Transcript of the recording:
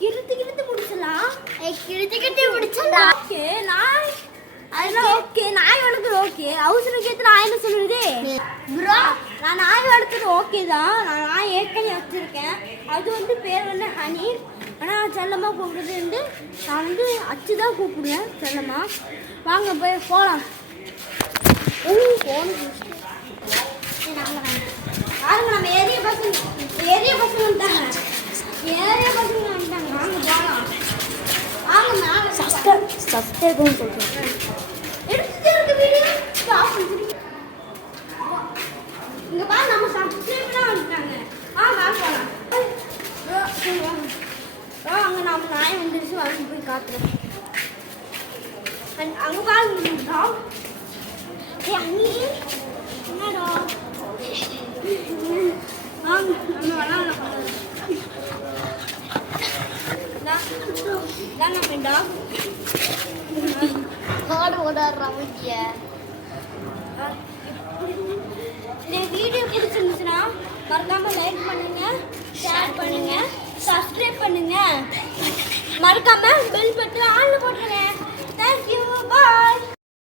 கிறுத்து முடிச்சலாம். கிறுத்து முடிச்சலாம். Okay நாய் அதெல்லாம் okay. நாய் வளர்க்குறது ஓகே. அவசரம் கேட்டு நான் என்ன சொல்லுறது ப்ரோ? நான் நாய் வளர்க்குறது ஓகே தான். நான் நாய் ஏற்கனவே வச்சுருக்கேன். அது வந்து பேர் வந்து ஹனி. ஆனால் செல்லமாக கூப்பிடுறது வந்து நான் வந்து அச்சு தான் கூப்பிடுவேன் செல்லமாக. வாங்க போய் போகலாம். ஃபோன் பாருங்க நம்ம ஏரியா பசங்க வந்துட்டாங்க. வாங்க போகலாம். வாங்க மேலே சப்ஸ்கிரைப்னு சொல்கிறேன். எடுத்துட்டு இருக்க வீடியோ இங்கே பாரு நம்ம சப்ஸ்கிரைப்லாம் வந்துட்டாங்க. வாங்க போகலாம். அங்கே நம்ம நாய் வந்துருச்சு. வாங்கி போய் காத்துறேன். அங்கே பாருங்க அங்கே என்னடா வாங்க நம்ம விளாடலாம். இந்த வீடியோ பிடிச்சிருந்துச்சுன்னா மறக்காம லைக் பண்ணுங்க, ஷேர் பண்ணுங்க, சப்ஸ்கிரைப் பண்ணுங்க, மறக்காம பெல் பட்டன் ஆன்ல போட்டுருங்க. தேங்க்யூ, பாய்.